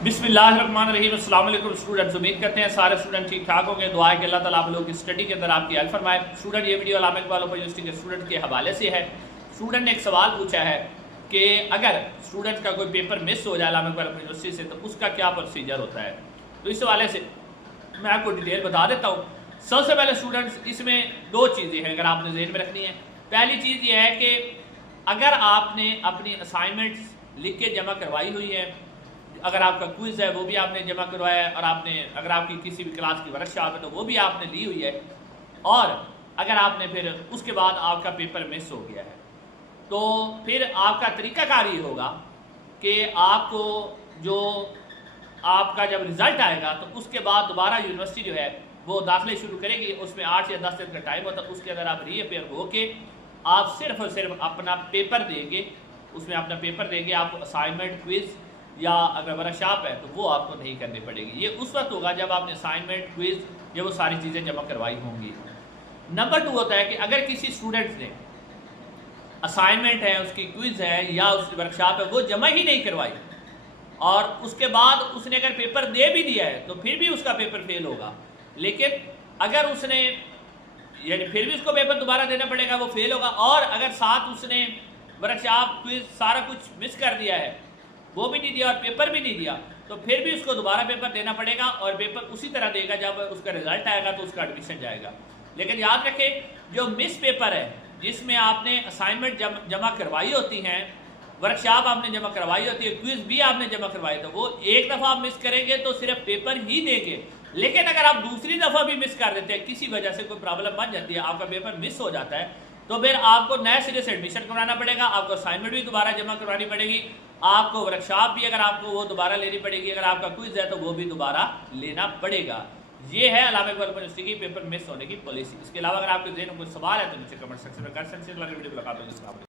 बिस्मिल्लाहिर्रहमानिर्रहीम। अस्सलाम वालेकुम स्टूडेंट्स, उम्मीद करते हैं सारे स्टूडेंट ठीक ठाक होंगे। दुआ है कि अल्लाह ताला आप लोगों की स्टडी के अंदर आपकी हेल्प फरमाए। स्टूडेंट, ये वीडियो अल्लामा इकबाल ओपन यूनिवर्सिटी के स्टूडेंट के हवाले से है। स्टूडेंट ने एक सवाल पूछा है कि अगर स्टूडेंट का कोई पेपर मिस हो जाए अल्लामा इकबाल ओपन यूनिवर्सिटी से तो उसका क्या प्रोसीजर होता है। तो इस हवाले से मैं आपको डिटेल बता देता हूँ। सबसे पहले स्टूडेंट्स, इसमें दो चीज़ें हैं अगर आपने ज़हन में रखनी है। पहली चीज़ ये है कि अगर आपने अपनी असाइनमेंट्स लिख के जमा करवाई हुई है, अगर आपका क्विज़ है वो भी आपने जमा करवाया है, और आपने अगर आपकी किसी भी क्लास की वर्कशॉप है तो वो भी आपने ली हुई है, और अगर आपने फिर उसके बाद आपका पेपर मिस हो गया है तो फिर आपका तरीक़ाकार ये होगा कि आपको जो आपका जब रिज़ल्ट आएगा तो उसके बाद दोबारा यूनिवर्सिटी जो है वो दाखिले शुरू करेगी। उसमें 8 या 10 दिन का टाइम होता है। उसके अंदर आप रीअपेयर होके आप सिर्फ और सिर्फ अपना पेपर देंगे, उसमें अपना पेपर देंगे। आपको असाइनमेंट, क्विज़ या अगर वर्कशॉप है तो वो आपको नहीं करनी पड़ेगी। ये उस वक्त होगा जब आपने असाइनमेंट, क्विज़, ये वो सारी चीज़ें जमा करवाई होंगी। नंबर 2 होता है कि अगर किसी स्टूडेंट ने असाइनमेंट है, उसकी क्विज़ है या उसकी वर्कशॉप है वो जमा ही नहीं करवाई, और उसके बाद उसने अगर पेपर दे भी दिया है तो फिर भी उसका पेपर फेल होगा। लेकिन अगर उसने यानी फिर भी उसको पेपर दोबारा देना पड़ेगा, वो फेल होगा। और अगर साथ उसने वर्कशॉप, क्विज़ सारा कुछ मिस कर दिया है, वो भी नहीं दिया और पेपर भी नहीं दिया, तो फिर भी उसको दोबारा पेपर देना पड़ेगा, और पेपर उसी तरह देगा जब उसका रिजल्ट आएगा तो उसका एडमिशन जाएगा। लेकिन याद रखें, जो मिस पेपर है जिसमें आपने असाइनमेंट जमा करवाई होती हैं, वर्कशॉप आपने जमा करवाई होती है, क्विज़ भी आपने जमा करवाई, तो वो एक दफ़ा आप मिस करेंगे तो सिर्फ पेपर ही देंगे। लेकिन अगर आप दूसरी दफ़ा भी मिस कर देते हैं, किसी वजह से कोई प्रॉब्लम बन जाती है, आपका पेपर मिस हो जाता है, तो फिर आपको नए सिरे से एडमिशन करवाना पड़ेगा। आपको असाइनमेंट भी दोबारा जमा करवानी पड़ेगी, आपको वर्कशॉप भी अगर आपको वो दोबारा लेनी पड़ेगी, अगर आपका क्विज़ है तो वो भी दोबारा लेना पड़ेगा। ये है अल्लामा इकबाल यूनिवर्सिटी की पेपर मिस होने की पॉलिसी। इसके अलावा अगर आपके ज़हन में कोई सवाल है तो नीचे कमेंट सेक्शन में कर सकते हैं। वीडियो मुलाकात होगी।